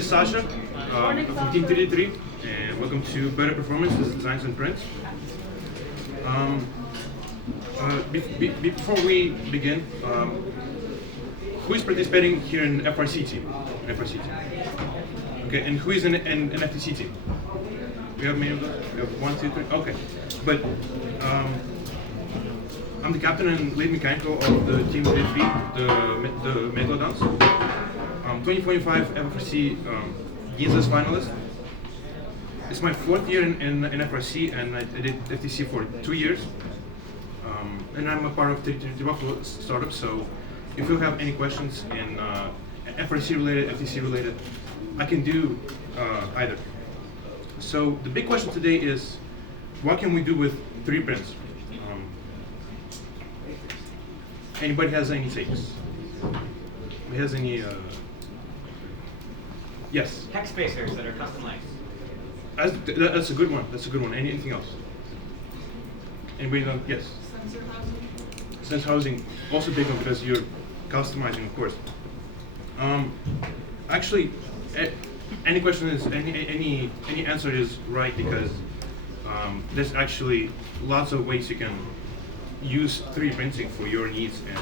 is Sasha from Team 33, and welcome to Better Performance Designs and Prints. Before we begin, who is participating here in FRC team? Okay, and who is in FTC team? We have many of those? We have 1, 2, 3, okay. But I'm the captain and lead mechanical of the Team 33, the Megalodons. 2025 FRC Ginza's finalist. It's my 4th year in FRC, and I did FTC for 2 years. And I'm a part of the Buffalo startup, so if you have any questions in FRC related, FTC related, I can do either. So the big question today is, what can we do with 3D prints? Anybody has any takes? Has any? Yes. Hex spacers that are customized. That's a good one. That's a good one. Anything else? Anybody know? Yes. Sensor housing. Sensor housing, also big one because you're customizing, of course. Actually, any question is any answer is right, because there's actually lots of ways you can use 3D printing for your needs, and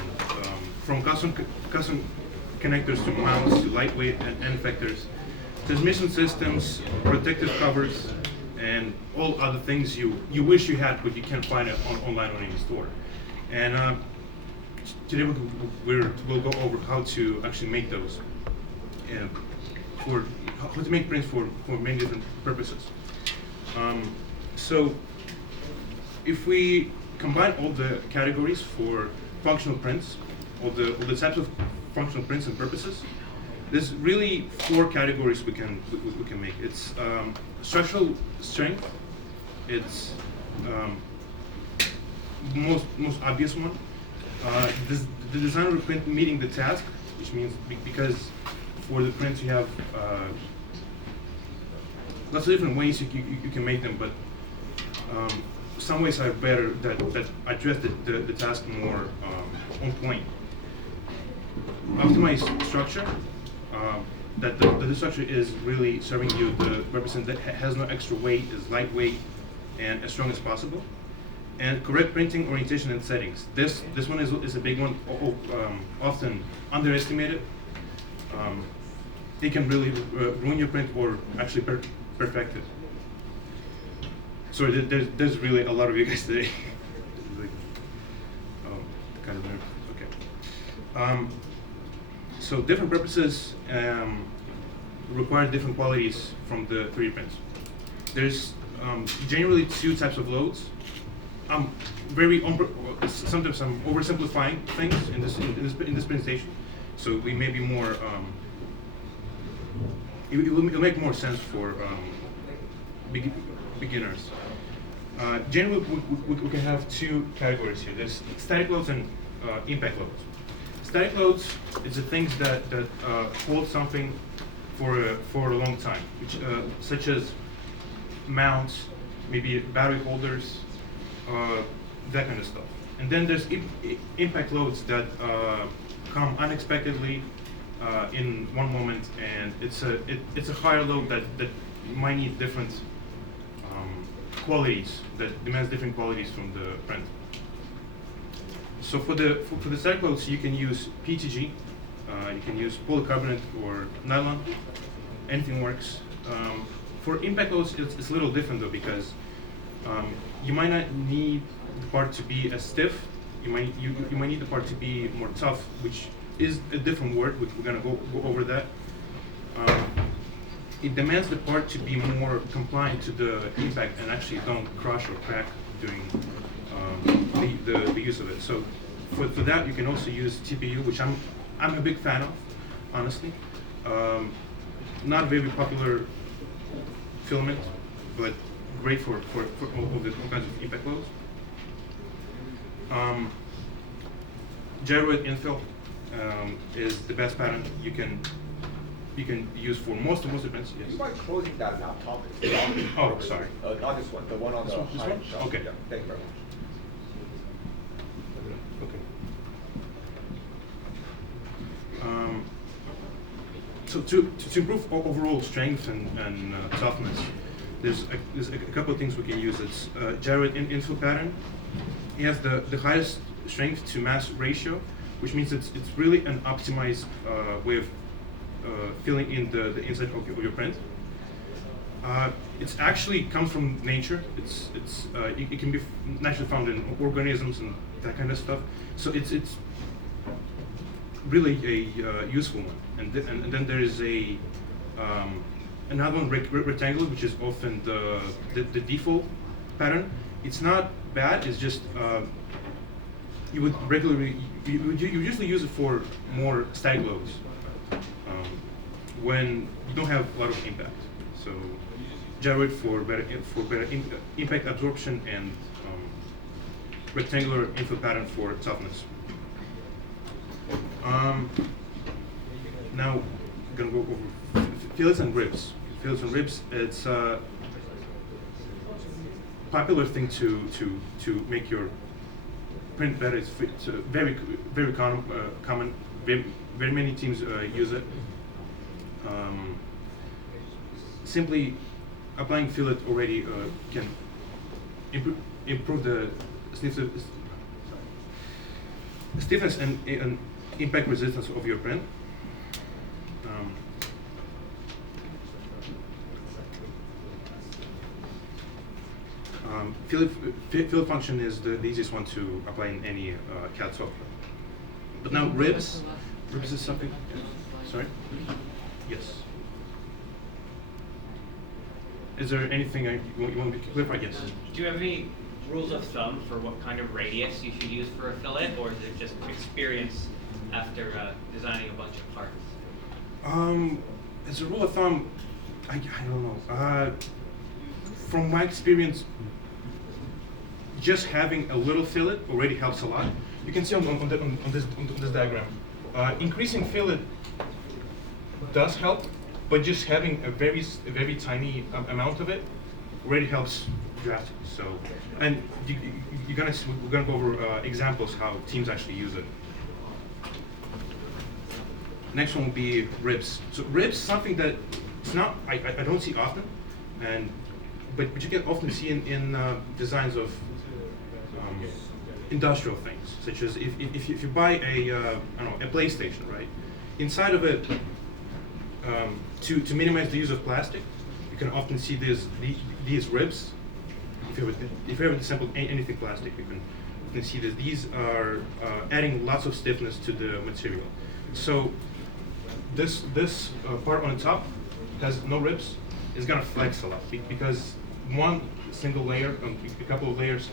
from custom connectors to mounts to lightweight and effectors, transmission systems, protective covers, and all other things you wish you had but you can't find it online or in any store. And today we'll go over how to actually make those, and how to make prints for many different purposes. So if we combine all the categories for functional prints, all the types of functional prints and purposes, there's really 4 categories we can make. It's structural strength. It's most obvious one. The designer print meeting the task, which means because for the prints you have lots of different ways you can make them, but some ways are better that address the task more on point. Optimize structure. That the structure is really serving you the purpose and that has no extra weight, is lightweight and as strong as possible. And correct printing orientation and settings. This one is a big one, often underestimated. It can really ruin your print or actually perfect it. So there's really a lot of you guys today. Kind of nervous. Okay. So different purposes require different qualities from the 3D prints. There's generally 2 types of loads. Sometimes I'm oversimplifying things in this presentation, so we may be more. It'll make more sense for beginners. Generally, we can have 2 categories here. There's static loads and impact loads. Static loads is the things that hold something for a long time, which such as mounts, maybe battery holders, that kind of stuff. And then there's impact loads that come unexpectedly in one moment, and it's a higher load that might need different qualities, that demands different qualities from the print. So for the static loads, you can use PETG, you can use polycarbonate or nylon, anything works. For impact loads, it's a little different though, because you might not need the part to be as stiff. You might need the part to be more tough, which is a different word. We're gonna go over that. It demands the part to be more compliant to the impact and actually don't crush or crack during the use of it. So for that, you can also use TPU, which I'm a big fan of, honestly. Not a very popular filament, but great for all kinds of impact loads. Gyroid infill is the best pattern you can use for most of the prints. Yes. You mind closing that laptop? Oh, sorry. Not this one, the one on the high shelf. Okay. Yeah, thank you very much. Okay. So So to improve overall strength and toughness, there's a couple of things we can use. It's gyrate infill pattern. It has the highest strength to mass ratio, which means it's really an optimized way of filling in the inside of your print. It's actually comes from nature. It can be naturally found in organisms and that kind of stuff. So it's really a useful one. And then there is another one, rectangular, which is often the default pattern. It's not bad. It's just you would usually use it for more static loads when you don't have a lot of impact. So gyrate for better impact absorption, and rectangular infill pattern for toughness. Now I'm gonna go over fillets and ribs. Fillets and ribs. It's a popular thing to make your print better. It's very common. Very many teams use it. Simply applying fillet already can improve the stiffness and impact resistance of your print. Fillet function is the easiest one to apply in any CAD software. But now ribs is something. Sorry. Yes. Is there anything you want to clarify? Yes. Do you have any rules of thumb for what kind of radius you should use for a fillet, or is it just experience after designing a bunch of parts? As a rule of thumb, I don't know. From my experience, just having a little fillet already helps a lot. You can see on this diagram, increasing fillet does help, but just having a very tiny amount of it already helps drastically. So, and we're gonna go over examples how teams actually use it. Next one will be ribs. So ribs, something that it's not I don't see often, but you can often see in designs of industrial things, such as if you buy a PlayStation, right? Inside of it, to minimize the use of plastic, you can often see these ribs. If you haven't assembled anything plastic, you can see that these are adding lots of stiffness to the material. So this part on the top has no ribs. It's gonna flex a lot because one single layer, a couple of layers,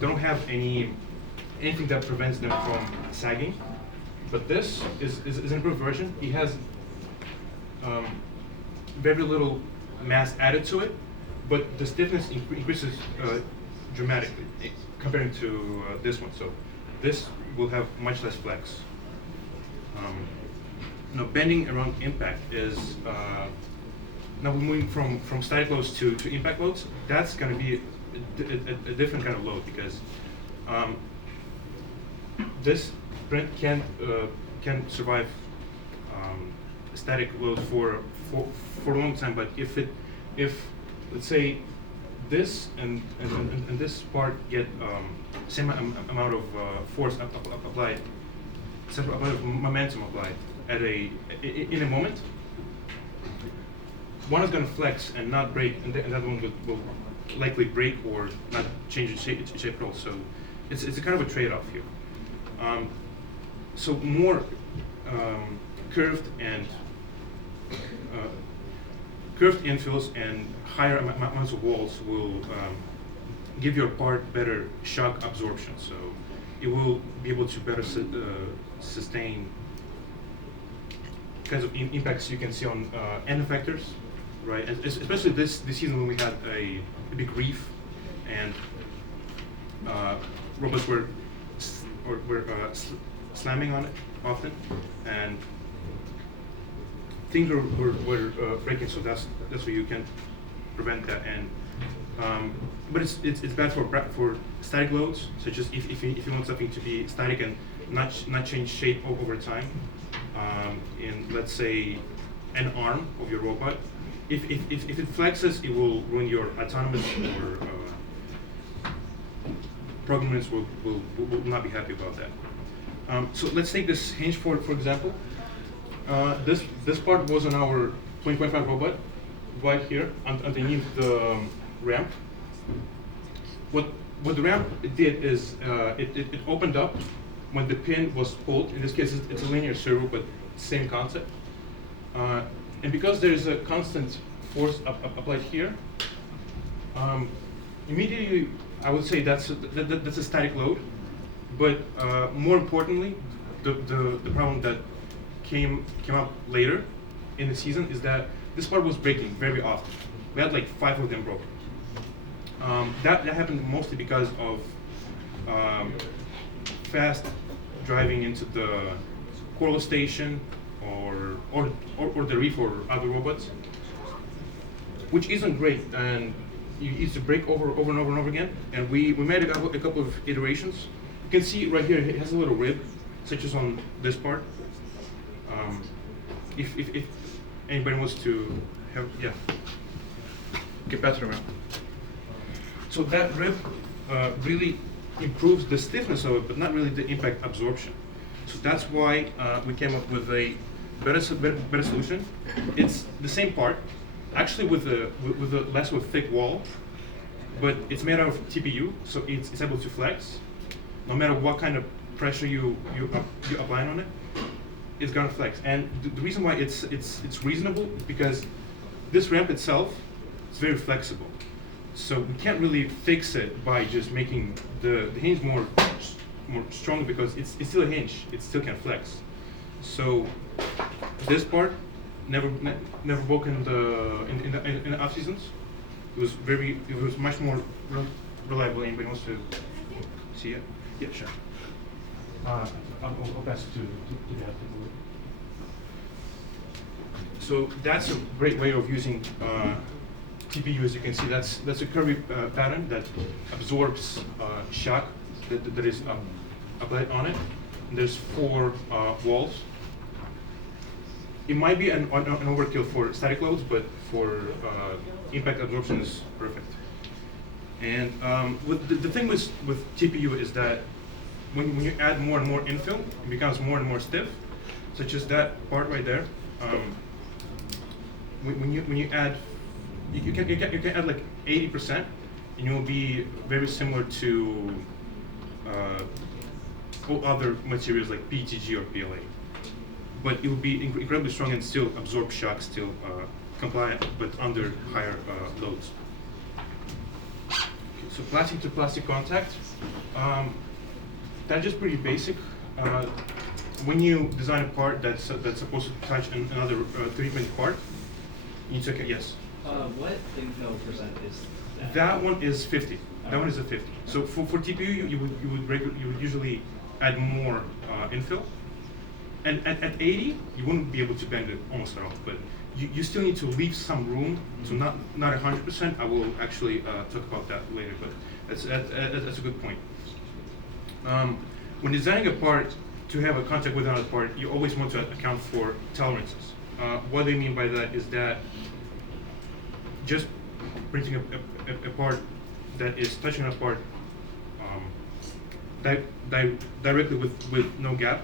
don't have anything that prevents them from sagging. But this is an improved version. It has very little mass added to it, but the stiffness increases dramatically comparing to this one. So this will have much less flex. Now bending around impact is now we're moving from static loads to impact loads. That's going to be a different kind of load because this print can survive static load for a long time. But if let's say this and this part get same amount of force applied, same amount of momentum applied in a moment, one is going to flex and not break, and the other one will likely break or not change its shape at all. So it's a kind of a trade-off here. So more curved infills and higher amounts of walls will give your part better shock absorption. So it will be able to better sustain kinds of impacts you can see on end effectors, right? And especially this season when we had a big reef and robots were slamming on it often, and things were breaking. So that's where you can prevent that. And but it's bad for static loads, such as if you want something to be static and not change shape over time. In let's say an arm of your robot. If it flexes, it will ruin your autonomous, or programmers will not be happy about that. So let's take this hinge for example. This part was on our 2025 robot, right here, underneath the ramp. What the ramp did is it opened up when the pin was pulled. In this case, it's a linear servo, but same concept. And because there is a constant force applied here, immediately I would say that's a static load. But more importantly, the problem that came up later in the season is that this part was breaking very often. We had like 5 of them broke. That happened mostly because of fast driving into the coral station or the reef or other robots, which isn't great, and you used to break over and over again. And we made a couple of iterations. You can see right here it has a little rib, such as on this part. If anybody wants to have, get better around. So that rib really improves the stiffness of it, but not really the impact absorption. So that's why we came up with a better solution. It's the same part, actually with a less of a thick wall, but it's made out of TPU, so it's able to flex. No matter what kind of pressure you apply on it, it's gonna flex. And the reason why it's reasonable is because this ramp itself is very flexible. So we can't really fix it by just making the hinge more strong, because it's still a hinge. It still can flex. So this part never broke in the off seasons. It was much more reliable. Anybody wants to see it? Yeah, sure. I'll pass it to the other. So that's a great way of using TPU. As you can see, that's a curvy pattern that absorbs shock that is applied on it. And there's 4 walls. It might be an overkill for static loads, but for impact absorption is perfect. And the thing with TPU is that when you add more and more infill, it becomes more and more stiff, such as that part right there. When you add, you can add like 80%, and you will be very similar to all other materials like PETG or PLA. But it will be incredibly strong and still absorb shock, still compliant, but under higher loads. Okay, so plastic to plastic contact. That's just pretty basic. When you design a part that's supposed to touch another 3D part, you need to yes. What infill percent is that? That one is 50. That one is a 50. So for TPU, you would usually add more infill. And at 80, you wouldn't be able to bend it almost at all, but you still need to leave some room, so not 100%. I will actually talk about that later, but that's a good point. When designing a part to have a contact with another part, you always want to account for tolerances. What I mean by that is that just printing a part that is touching a part directly with no gap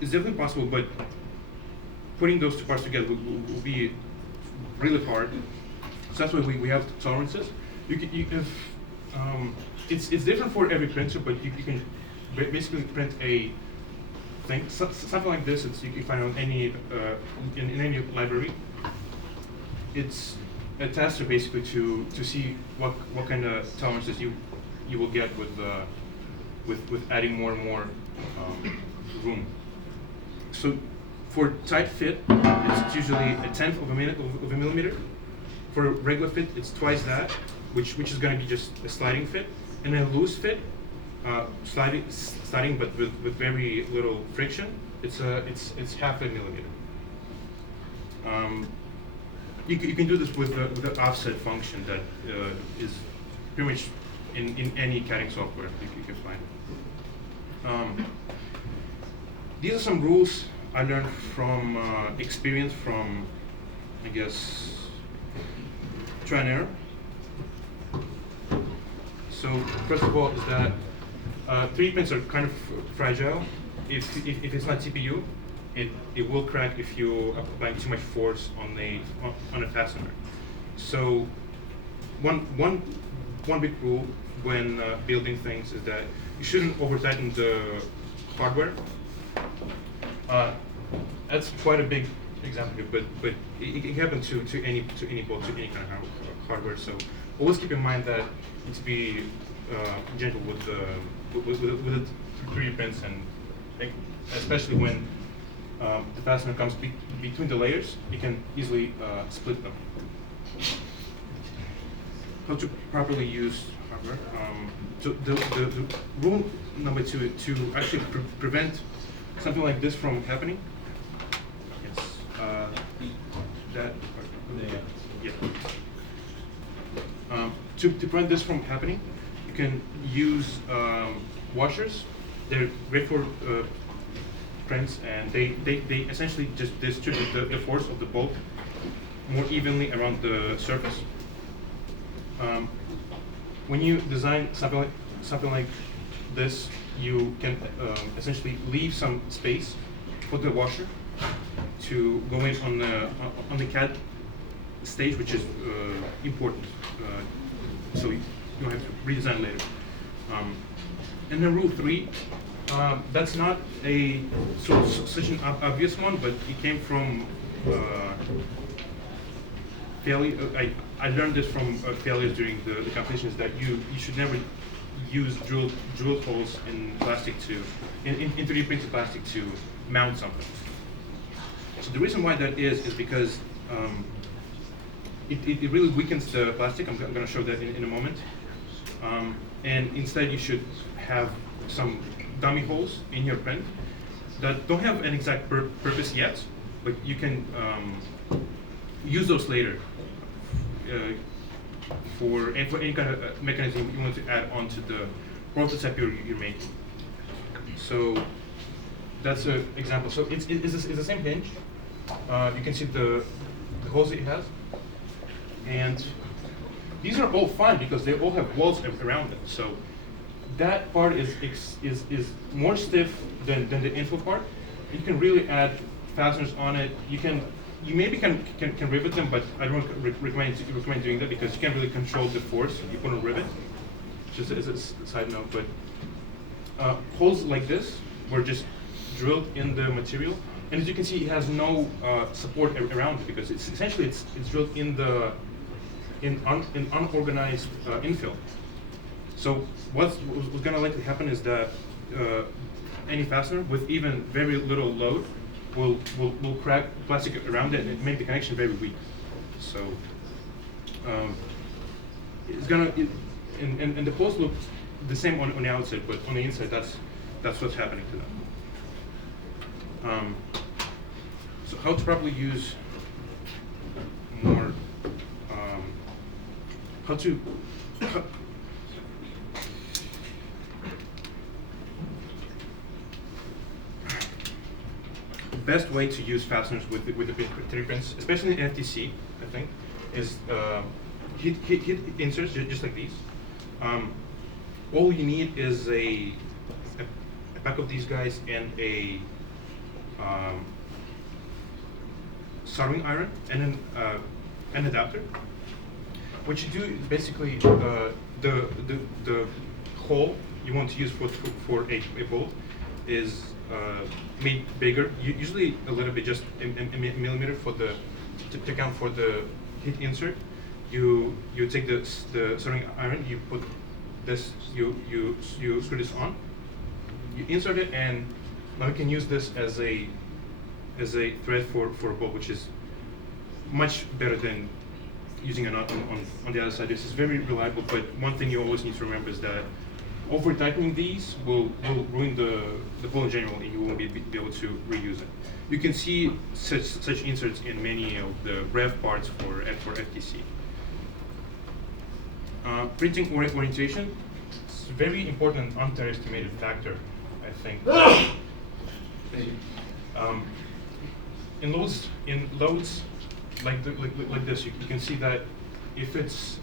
is definitely possible, but putting those 2 parts together will be really hard. So that's why we have tolerances. It's different for every printer, but you can basically print a thing, something like this. You can find on any in any library. It's a tester basically to see what kind of tolerances you will get with adding more and more room. So for tight fit, it's usually 1/10 of a millimeter. For a regular fit, it's twice that, which is going to be just a sliding fit. And a loose fit, sliding but with very little friction, it's 1/2 millimeter. You can do this with the offset function that is pretty much in any CADing software you can find. These are some rules I learned from experience from, I guess, trial and error. So first of all is that 3D prints are kind of fragile. If it's not CPU, it will crack if you apply too much force on a fastener. So one big rule when building things is that you shouldn't over tighten the hardware. That's quite a big example here, but it can happen to any bolt, to any kind of hardware. So always keep in mind that you need to be gentle with the 3D prints, and especially when the fastener comes between the layers, you can easily split them. How to properly use hardware. So the rule number 2 to actually prevent something like this from happening. Yes. That. Yeah. To prevent this from happening, you can use washers. They're great for prints, and they essentially just distribute the force of the bolt more evenly around the surface. When you design something like this, you can essentially leave some space for the washer to go in on the CAD stage, which is important. So you don't have to redesign later. And then rule 3, that's not such an obvious one, but it came from failure. I learned this from failures during the competitions, that you should never use drilled holes in plastic in 3D printed plastic to mount something. So the reason why that is because it really weakens the plastic. I'm going to show that in a moment. And instead you should have some dummy holes in your print that don't have an exact purpose yet, but you can use those later for any kind of mechanism you want to add onto the prototype you're making. So that's an example. So it's the same hinge. You can see the holes it has, and these are all fine because they all have walls around them. So that part is more stiff than the info part. You can really add fasteners on it. You maybe can rivet them, but I don't recommend doing that because you can't really control the force you put on a rivet. Just as a side note, but holes like this were just drilled in the material, and as you can see, it has no support around it because it's essentially it's drilled in unorganized infill. So what's going to likely happen is that any fastener with even very little load will crack plastic around it and make the connection very weak. So it's gonna and the holes look the same on the outside, but on the inside that's what's happening to them. So how to properly use more best way to use fasteners with the 3D prints, especially in FTC, I think, is heat inserts just like these. All you need is a pack of these guys and a soldering iron and an adapter. What you do is basically the hole you want to use for a bolt is made bigger, usually a little bit, just a millimeter for to account for the heat insert. You take the soldering iron, you put this, you screw this on, you insert it, and now you can use this as a thread for a bolt, which is much better than using a knot on the other side. This is very reliable, but one thing you always need to remember is that over tightening these will ruin the bolt in general, and you won't be able to reuse it. You can see such inserts in many of the rev parts for FTC. Printing orientation is a very important underestimated factor, I think. In loads like this, you can see that if it's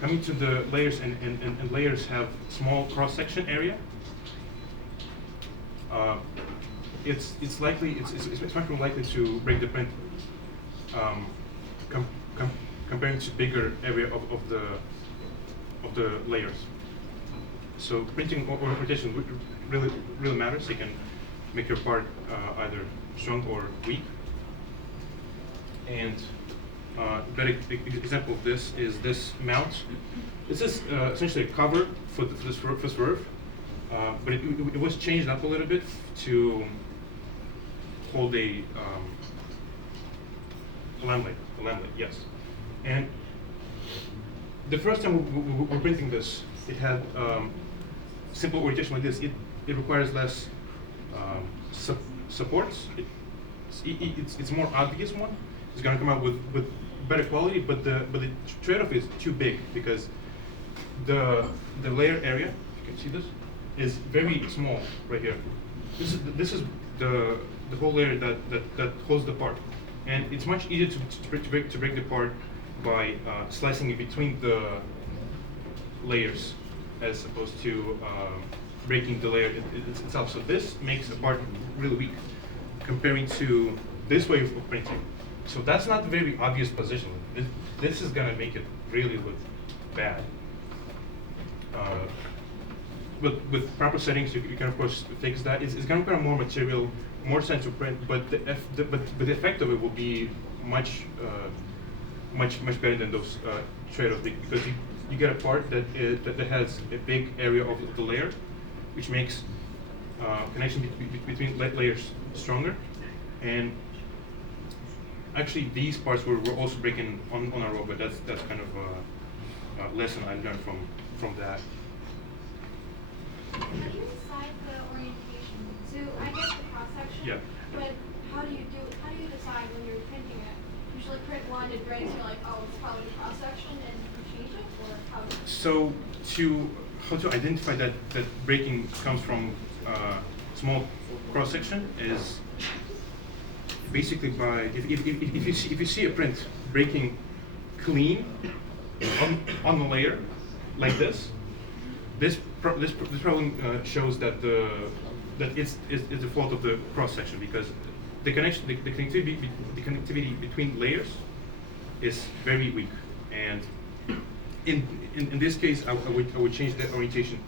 coming to the layers and layers have small cross-section area, it's much more likely to break the print comparing to bigger area of the layers. So printing or rotation really matters. It can make your part either strong or weak. And a better example of this is this mount. This is essentially a cover for this swerve, but it was changed up a little bit to hold a lamp light, yes. And the first time we were printing this, it had simple orientation like this. It requires less supports. It's more obvious one. It's going to come out with better quality, but the trade-off is too big because the layer area, you can see this, is very small right here. This is the whole layer that holds the part, and it's much easier to break the part by slicing it between the layers as opposed to breaking the layer itself. So this makes the part really weak comparing to this way of printing. So that's not a very obvious position. This is gonna make it really look bad. But with proper settings, you can of course fix that. It's gonna require more material, more time to print, but the effect of it will be much better than those trade-offs because you get a part that has a big area of the layer, which makes connection between layers stronger. And actually, these parts were also breaking on our road, but that's kind of a lesson I learned from that. How do you decide the orientation? So I get the cross section. Yeah. But how do you decide when you're printing it? Usually print one, it breaks, you're like, oh, it's probably the cross section, and you change it, or how do you? So how to identify that breaking comes from small cross section is basically by if you see a print breaking clean on the layer like this. This problem shows that it's the fault of the cross section because the connectivity between layers is very weak, and in this case I would change the orientation,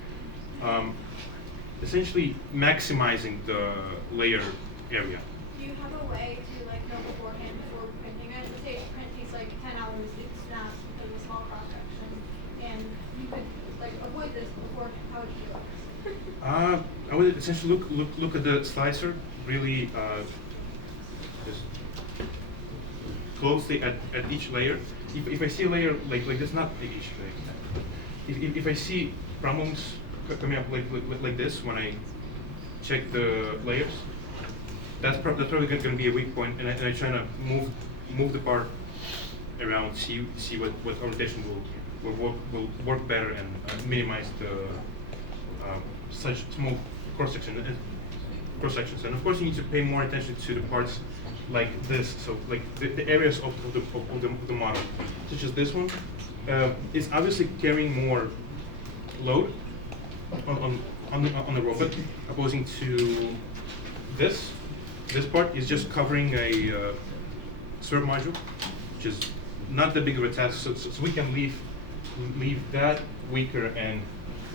essentially maximizing the layer area. Do you have a way to like know beforehand before printing it? Let's say a print takes like 10 hours, it snaps because of a small cross section, and you could like avoid this beforehand. How would you do it? I would essentially look at the slicer really just closely at each layer. If I see a layer like this, not each layer. If I see problems coming up like this when I check the layers, that's probably going to be a weak point, and I try to move the part around, see what orientation will work better and minimize the such small cross sections. And of course, you need to pay more attention to the parts like this. So like the areas of the model, such as this one, is obviously carrying more load on the robot, opposing to this. This part is just covering a serve module, which is not that big of a task. So we can leave that weaker and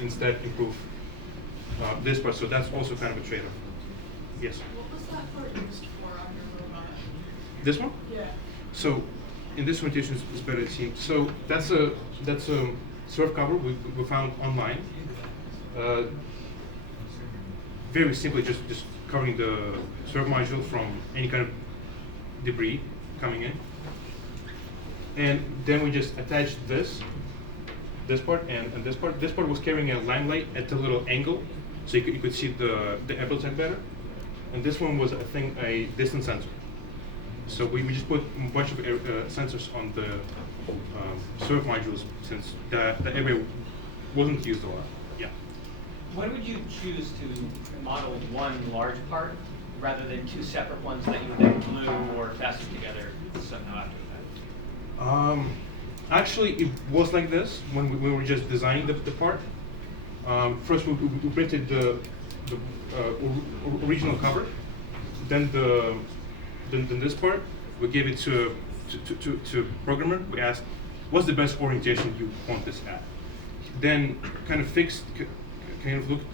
instead improve this part. So that's also kind of a trade-off. Yes. What was that part used for on your robot? This one? Yeah. So in this orientation is better it seems. So that's a serve cover we found online. Very simply just covering the serve module from any kind of debris coming in. And then we just attached this part and this part. This part was carrying a limelight at a little angle, so you could see the appleton better. And this one was, I think, a distance sensor. So we just put a bunch of sensors on the serve modules since the area wasn't used a lot. Yeah. When would you choose to model one large part rather than two separate ones that you would then glue or fasten together somehow after that? Actually, it was like this when we were just designing the part. First, we printed the original cover, then then this part. We gave it to programmer. We asked, "What's the best orientation you want this at?" Then kind of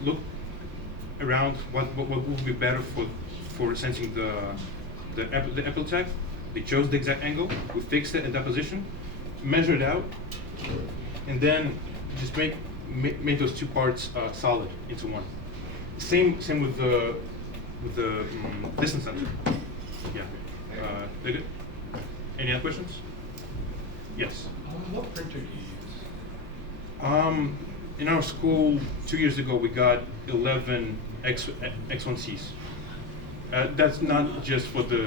look around what would be better for sensing the apple tag. They chose the exact angle. We fixed it at that position, measured out, and then just made those two parts solid into one. Same with the distance sensor. Yeah. They good? Any other questions? Yes. What printer do you use? In our school 2 years ago, we got 11 X1Cs. That's not just for the.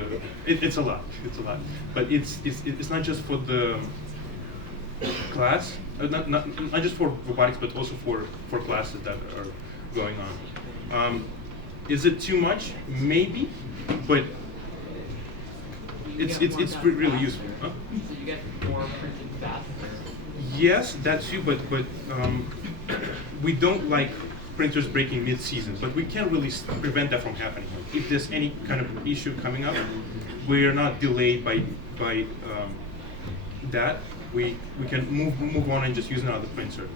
It's a lot. It's a lot, but it's not just for the class. Not just for robotics, but also for classes that are going on. Is it too much? Maybe, but it's really useful. Huh? So you get more printed faster. Yes, that too, but we don't like printers breaking mid-season, but we can't really prevent that from happening. If there's any kind of issue coming up, we are not delayed by that. We can move on and just use another printer.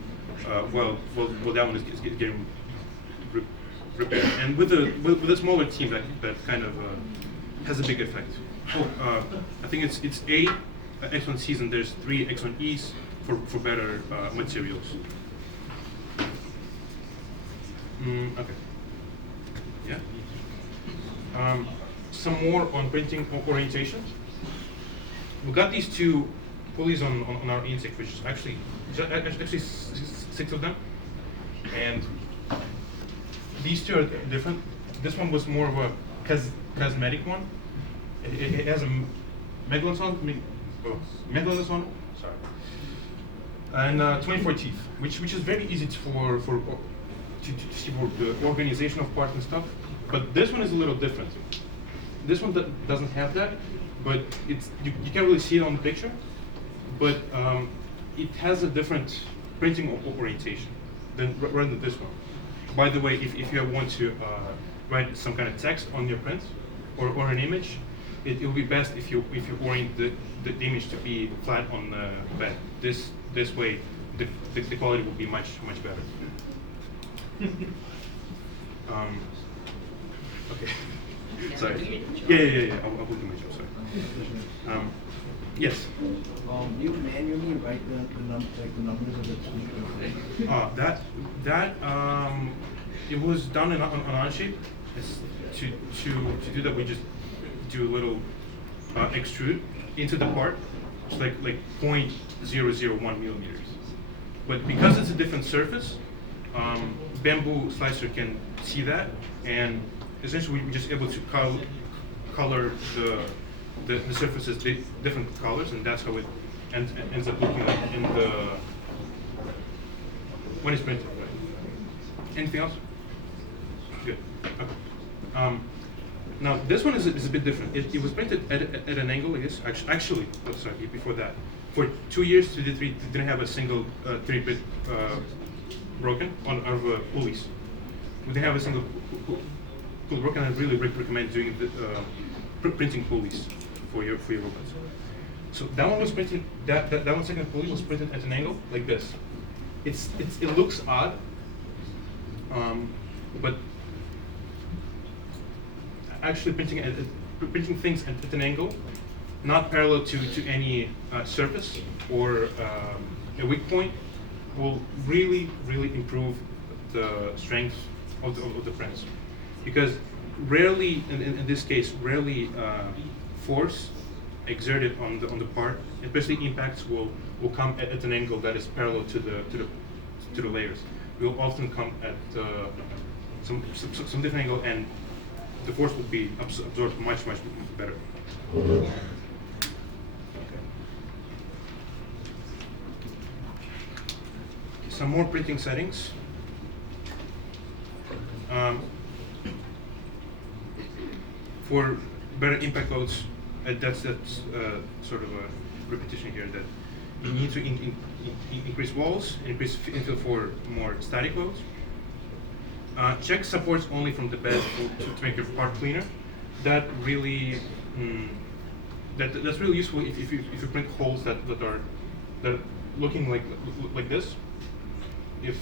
Well, that one is getting repaired. And with a smaller team, that kind of has a big effect. I think it's 8 X1Cs and there's 3 X1Es for better materials. Okay. Yeah. Some more on printing orientation. We got these two pulleys on our intake, which is actually 6 of them, and these two are different. This one was more of a cosmetic one. It has a megalodon, sorry, and 24 teeth, which is very easy to see for the organization of parts and stuff. But this one is a little different. This one doesn't have that, but you can't really see it on the picture. But it has a different printing orientation rather than this one. By the way, if you want to write some kind of text on your print or an image, it will be best if you orient the image to be flat on the bed. This way, the quality will be much better. Okay. Sorry. Yeah. I'll do my job. Sorry. Yes. You manually write the numbers of the speakers. That it was done on Onshape. To do that, we just do a little extrude into the part, it's like 0.001 millimeters. But because it's a different surface, bamboo slicer can see that, and essentially we're just able to color the surfaces different colors, and that's how it ends up looking like in the when it's printed. Right? Anything else? Good. Okay. Now this one is a bit different. It was printed at an angle like this. Actually, sorry, before that, for 2 years, 2 to 3, didn't have a single 3-bit broken on our pulleys. We didn't have a single pulley broken. I really recommend doing the printing pulleys for your robots. So that one was printed. That one second pulley was printed at an angle like this. It looks odd, but actually printing things at an angle, not parallel to any surface or a weak point, will really improve the strength of the prints. Because rarely, in this case, force exerted on the part, especially impacts, will come at an angle that is parallel to the layers. Will often come at some different angle, and the force will be absorbed much better. Okay. Some more printing settings. for better impact loads, that's sort of a repetition here, that you need to increase walls, increase infill for more static loads. Check supports only from the bed to make your part cleaner. That really that's really useful if you print holes that are looking like this. If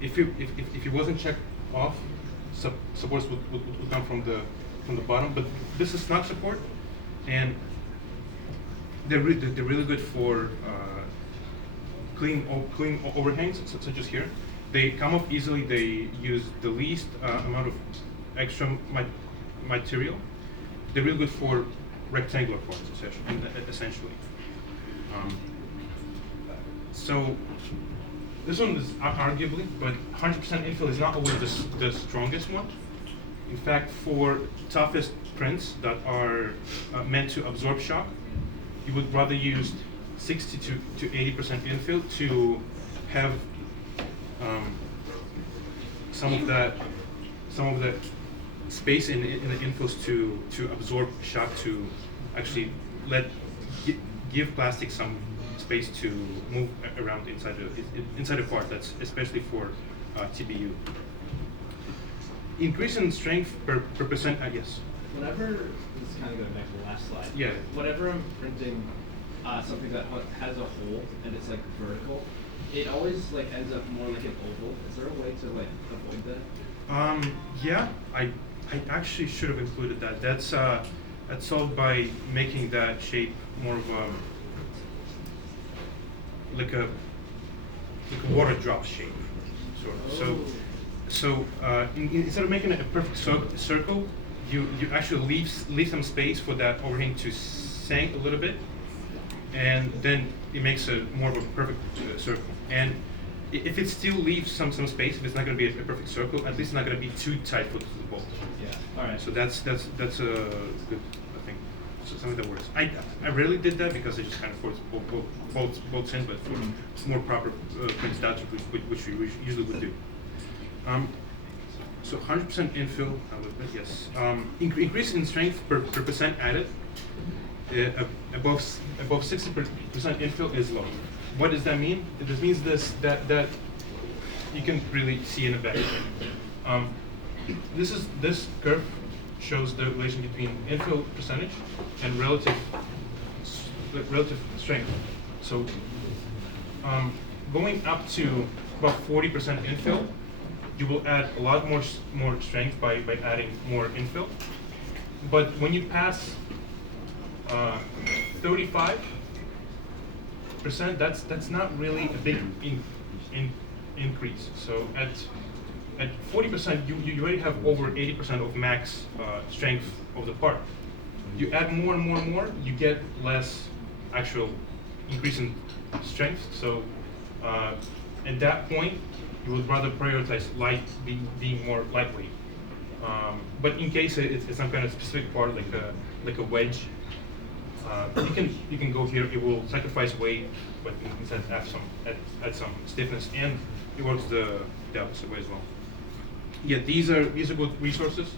it wasn't checked off, supports would come from the bottom. But this is not support, and they're really good for clean overhangs such as here. They come off easily. They use the least amount of extra material. They're really good for rectangular parts, essentially. So this one is arguably, but 100% infill is not always the strongest one. In fact, for toughest prints that are meant to absorb shock, you would rather use 60 to 80% infill to have some of that space in the infills to absorb shock, to actually give plastic some space to move around inside a part. That's especially for TBU. Increase in strength per percent, I guess. Whenever, this is kind of going back to the last slide. Yeah. Whenever I'm printing something that has a hole and it's like vertical, it always like ends up more like an oval. Is there a way to like avoid that? Yeah, I actually should have included that. That's solved by making that shape more of like a water drop shape, sort of. So instead of making it a perfect circle, you actually leave some space for that overhang to sink a little bit, and then it makes a more of a perfect circle. And if it still leaves some space, if it's not going to be a perfect circle, at least it's not going to be too tight for the bolt. Yeah. All right. So that's a good, I think, something that works. I rarely did that because it just kind of forced bolts in, but for more proper prints, that's which we usually would do. So 100% infill, yes. Increase in strength per percent added. Above 60% infill is low. What does that mean? It just means that you can really see in a bed. This curve shows the relation between infill percentage and relative strength. So going up to about 40% infill, you will add a lot more strength by adding more infill. But when you pass 35%, that's not really a big increase. So at 40%, you already have over 80% of max strength of the part. You add more and more and more, you get less actual increase in strength. So at that point, you would rather prioritize being more lightweight. But in case it's some kind of specific part, like a wedge, you can go here. It will sacrifice weight, but instead add some stiffness, and it works the opposite way as well. Yeah, these are good resources.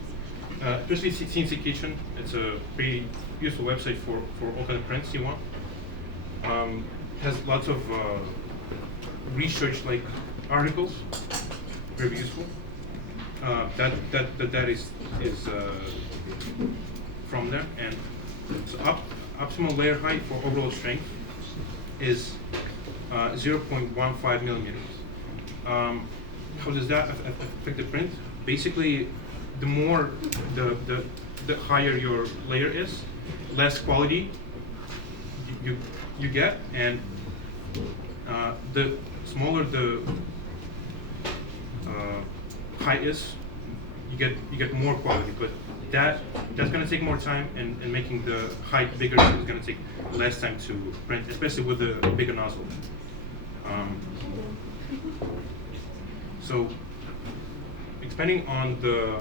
Especially CNC Kitchen. It's a pretty useful website for all kind of prints you want. Has lots of research like articles, very useful. That is from there, and so optimal layer height for overall strength is 0.15 millimeters. How does that affect the print? Basically, the more the higher your layer is, less quality you get, and the smaller the height is, you get more quality. But that's going to take more time, and making the height bigger is going to take less time to print, especially with a bigger nozzle. So expanding on the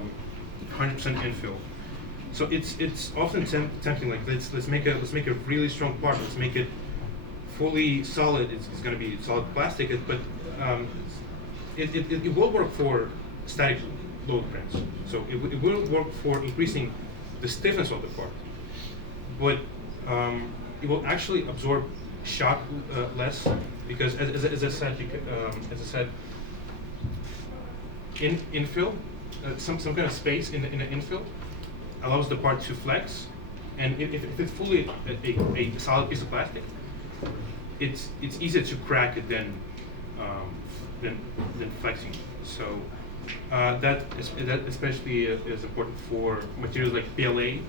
100% infill. So it's often tempting, like let's make a really strong part. Let's make it fully solid. It's going to be solid plastic, but it will work for static load prints. So it will work for increasing the stiffness of the part, but it will actually absorb shock less because, as I said, infill, some kind of space in the infill allows the part to flex, and if it's fully a solid piece of plastic, it's easier to crack it than flexing. So that especially is important for materials like PLA,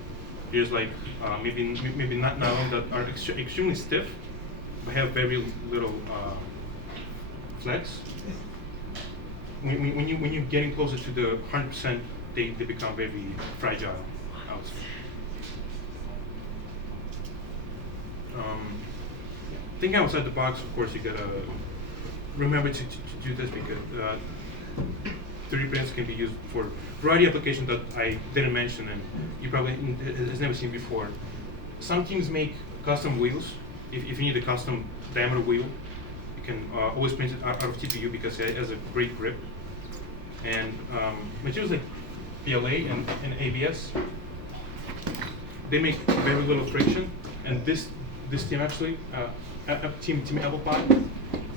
materials like maybe not nylon that are extremely stiff, but have very little flex. When you're getting closer to the 100%, they become very fragile. I would say. Thinking outside the box, of course, you gotta remember to do this because 3D prints can be used for a variety of applications that I didn't mention and you probably has never seen before. Some teams make custom wheels. If you need a custom diameter wheel, you can always print it out of TPU because it has a great grip. And materials like PLA and ABS, they make very little friction. And this team actually, Team Apple Pie,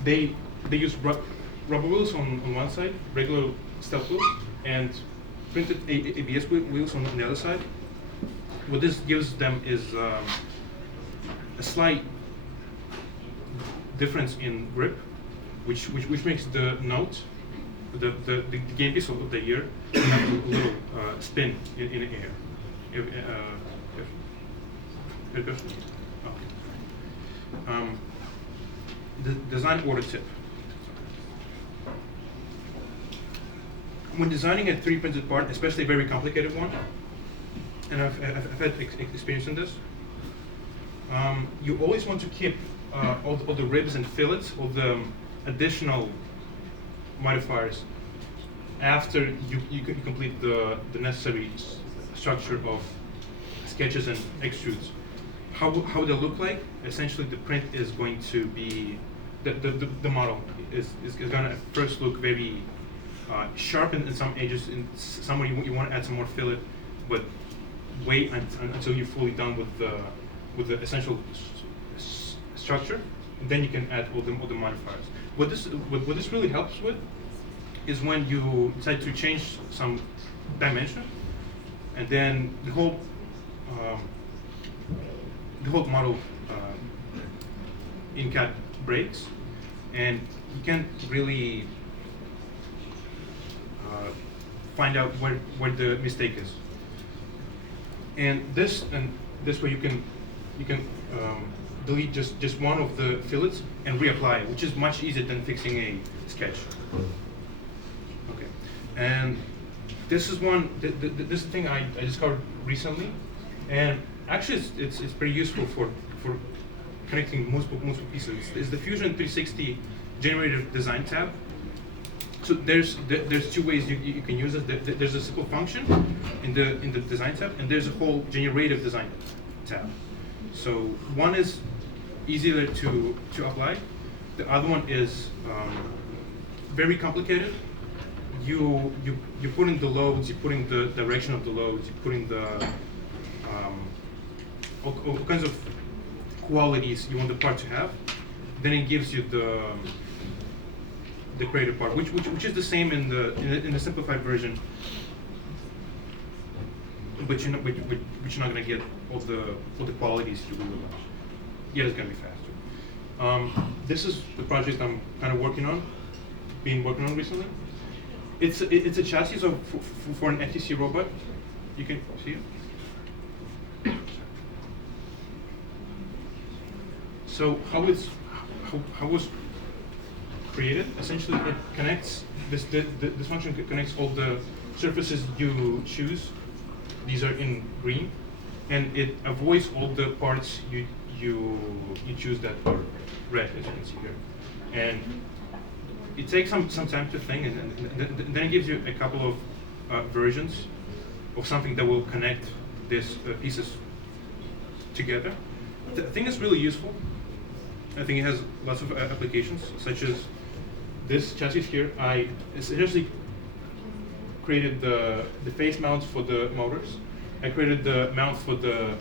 they use rubber wheels on one side, regular stealth wheels, and printed ABS wheels on the other side. What this gives them is a slight difference in grip, which makes the note, the game piece of the ear, have a little spin in the air. The design order tip. When designing a 3D printed part, especially a very complicated one, and I've had experience in this, you always want to keep all the ribs and fillets, all the additional modifiers after you complete the necessary structure of sketches and extrudes. How they look like? Essentially, the print is going to be the model is going to first look very sharp in some edges. In somewhere you want to add some more fillet, but wait until you're fully done with the essential structure, and then you can add all the modifiers. What this really helps with is when you decide to change some dimension, and then the whole model in CAD breaks, and you can't really find out where the mistake is. And this way you can delete just one of the fillets and reapply it, which is much easier than fixing a sketch. Okay, and this is this thing I discovered recently, and actually it's pretty useful for connecting multiple pieces. It's the Fusion 360 Generative Design tab. So there's two ways you can use it. There's a simple function in the design tab, and there's a whole generative design tab. So one is easier to apply. The other one is very complicated. You put in the loads, you put in the direction of the loads, you put in the all kinds of qualities you want the part to have. Then it gives you the creative part, which is the same in the simplified version, but you're not going to get all the qualities you really want. Yeah, it's going to be faster. This is the project I'm kind of working on recently. It's a chassis for an FTC robot. You can see it. So how was created? Essentially, it connects this function connects all the surfaces you choose. These are in green, and it avoids all the parts you choose that are red, as you can see here. And it takes some time to think, and then it gives you a couple of versions of something that will connect these pieces together. I think it's really useful. I think it has lots of applications, such as this chassis here. I essentially created the face mounts for the motors. I created the mount for the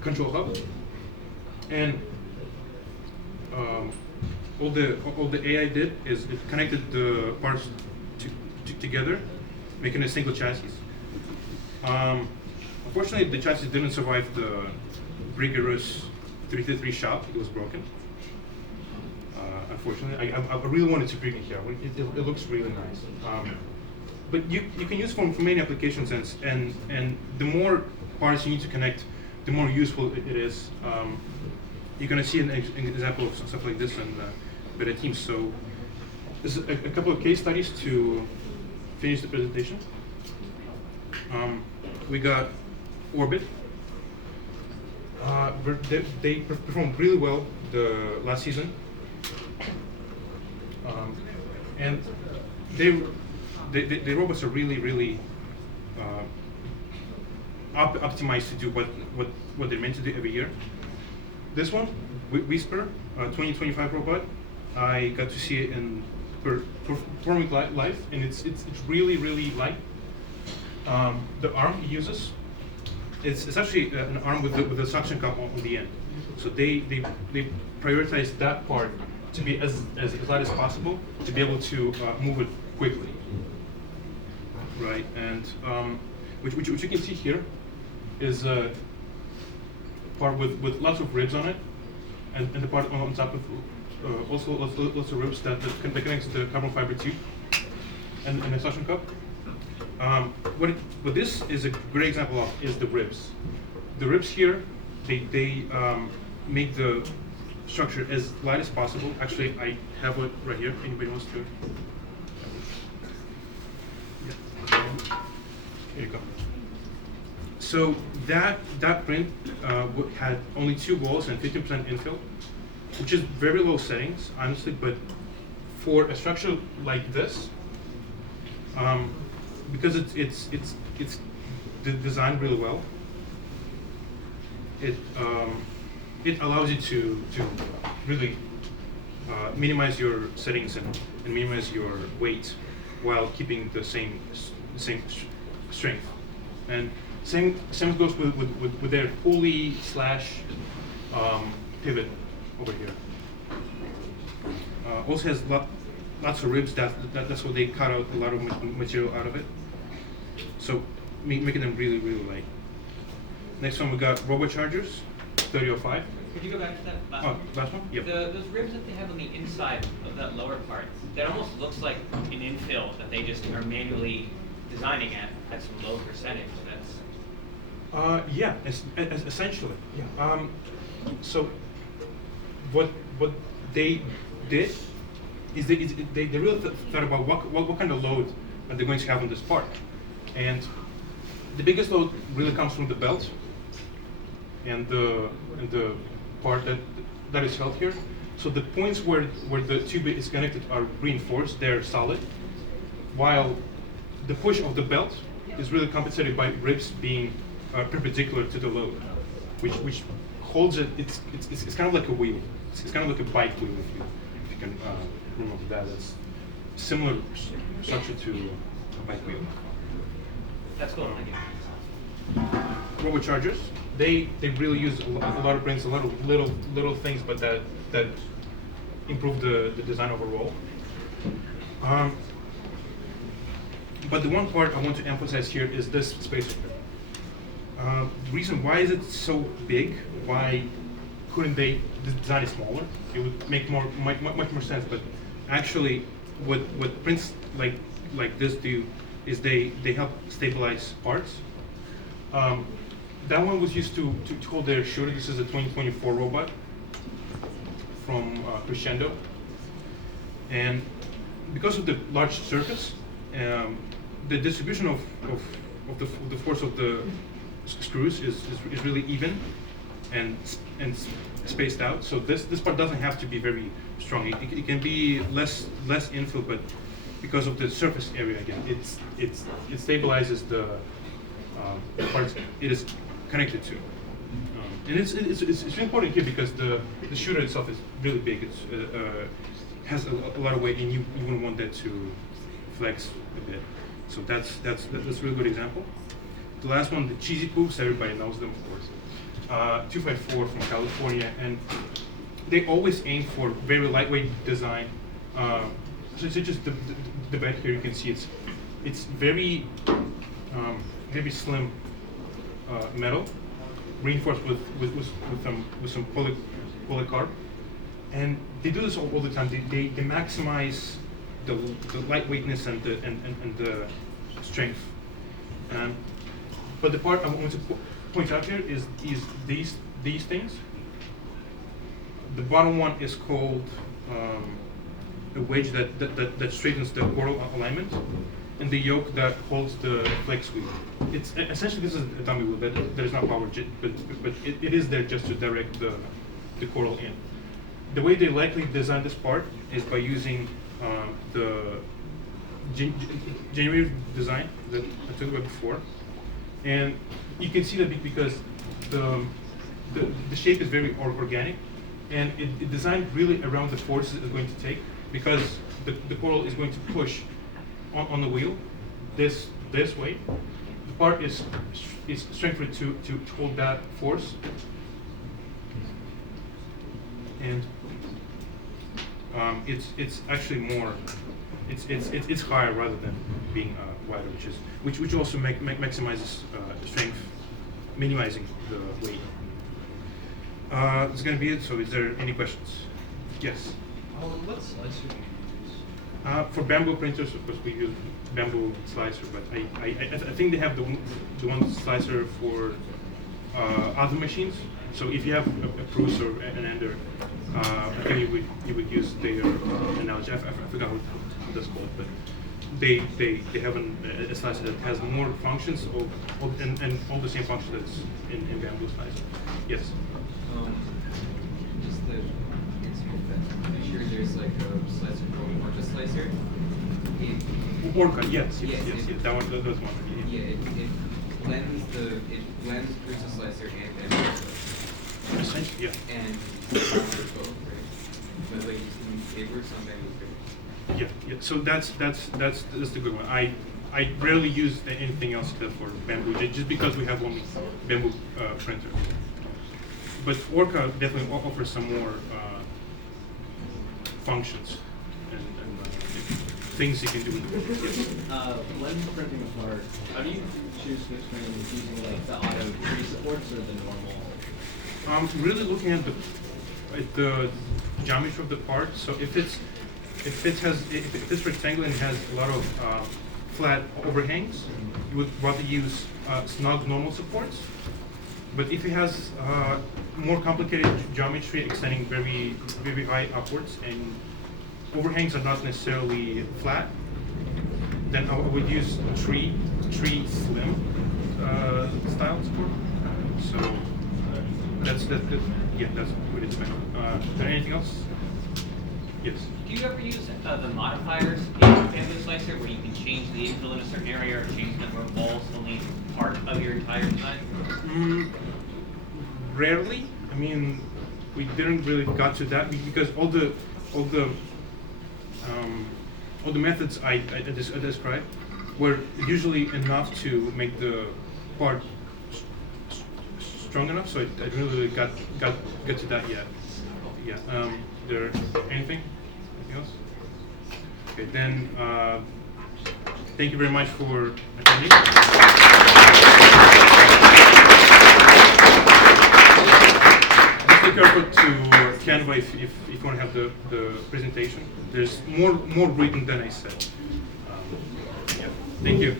control hub, and all the AI did is it connected the parts together, making a single chassis. Unfortunately, the chassis didn't survive the rigorous 3-3 shop. It was broken. Unfortunately, I really wanted to bring it here. It looks really nice. But you can use for many applications, and the more parts you need to connect, the more useful it is. You're going to see an example of stuff like this in beta teams. So this is a couple of case studies to finish the presentation. We got Orbit. They performed really well the last season, and the robots are really optimized to do what they're meant to do every year. This one, Whisper, 2025 robot, I got to see it in performing live, and it's really light. The arm it uses, it's actually an arm with a suction cup on the end. So they prioritize that part to be as light as possible to be able to move it quickly. Right, and which you can see here is a part with lots of ribs on it, and the part on top of also lots of ribs that connects the carbon fiber tube and the suction cup. What this is a great example of is the ribs. The ribs here, they make the structure as light as possible. Actually, I have it right here. Anybody wants to? Yeah. Here you go. So that print had only 2 walls and 50% infill, which is very low settings, honestly. But for a structure like this, because it's designed really well, it allows you to really minimize your settings and minimize your weight while keeping the same strength. And same goes with their pulley / pivot over here. Also has lots of ribs. That's what they cut out a lot of material out of it. So making them really light. Next one we got RoboChargers, 3005. Could you go back to that last Oh, one? last one? Yep. Those ribs that they have on the inside of that lower part, that almost looks like an infill that they just are manually designing at some low percentage. That's Yeah, essentially. Yeah. So what they did is they really thought about what kind of load are they going to have on this part, and the biggest load really comes from the belt and the part that is held here. So the points where the tube is connected are reinforced; they're solid, while the push of the belt is really compensated by ribs being perpendicular to the load, which holds it. It's kind of like a wheel. It's kind of like a bike wheel, if you can remember that. It's similar structure to a bike wheel. That's cool. Thank you. RoboChargers, they really use a lot of brains, a lot of little things, but that improve the design overall. But the one part I want to emphasize here is this spacer. The reason why is it so big? Why couldn't they design it smaller? It would make much more sense. But actually, what prints like this do is they help stabilize parts. That one was used to hold their shooter. This is a 2024 robot from Crescendo, and because of the large surface, the distribution of the force of the screws is really even and spaced out. So this part doesn't have to be very strong. It can be less infill, but because of the surface area again, it stabilizes the parts it is connected to. And it's really important here because the shooter itself is really big. It has a lot of weight, and you wouldn't want that to flex a bit. So that's a really good example. The last one, the cheesy poofs, everybody knows them, of course. 254 from California, and they always aim for very lightweight design. So it's just the bed here, you can see it's very heavy, slim metal, reinforced with some polycarb, and they do this all the time. They maximize the lightweightness and the strength. But the part I want to point out here is these things. The bottom one is called a wedge that straightens the coral alignment, and the yoke that holds the flex wheel. It's essentially, this is a dummy wheel that there is not power, but it is there just to direct the coral in. The way they likely designed this part is by using the generative design that I talked about before, and you can see that because the shape is very organic, and it designed really around the forces it's going to take, because the coral is going to push on the wheel this way. The part is strengthened to hold that force, and it's actually more, it's higher rather than being wider, which also maximizes strength, minimizing the weight. That's going to be it. So, is there any questions? Yes. What slicer do you use? For bamboo printers, of course, we use bamboo slicer, but I think they have the one slicer for other machines. So if you have a Prusa or an Ender, I think you would use their analogy. I forgot what that's called, but they have a slicer that has more functions and all the same functions that's in bamboo slicer. Yes. Just the make sure there's like a slicer called Orca slicer. Orca, yes. That one, those one. Yeah, it blends Prusa slicer and Essentially, yeah. and both, right? But like it works on bamboo. Yeah. So that's the good one. I rarely use anything else except for bamboo, just because we have one bamboo printer. But Orca definitely offers some more functions and things you can do with it. Yes. When printing a part, how do you choose between using like the auto 3D supports or the normal? Really looking at the geometry of the part. So if it's rectangular and has a lot of flat overhangs, you would rather use snug normal supports. But if it has more complicated geometry extending very high upwards and overhangs are not necessarily flat, then I would use tree slim style support. So that's what it's about. Is there anything else? Yes. Do you ever use the modifiers in Bamboo Slicer where you can change the infill in a certain area or change the number of balls only part of your entire design? Rarely. I mean, we didn't really got to that because all the methods I described were usually enough to make the part strong enough. So I didn't really got to that yet. Yeah. There anything else? Okay, then thank you very much for attending. Just be careful to Canva if you want to have the presentation. There's more written than I said. Yeah. Thank you.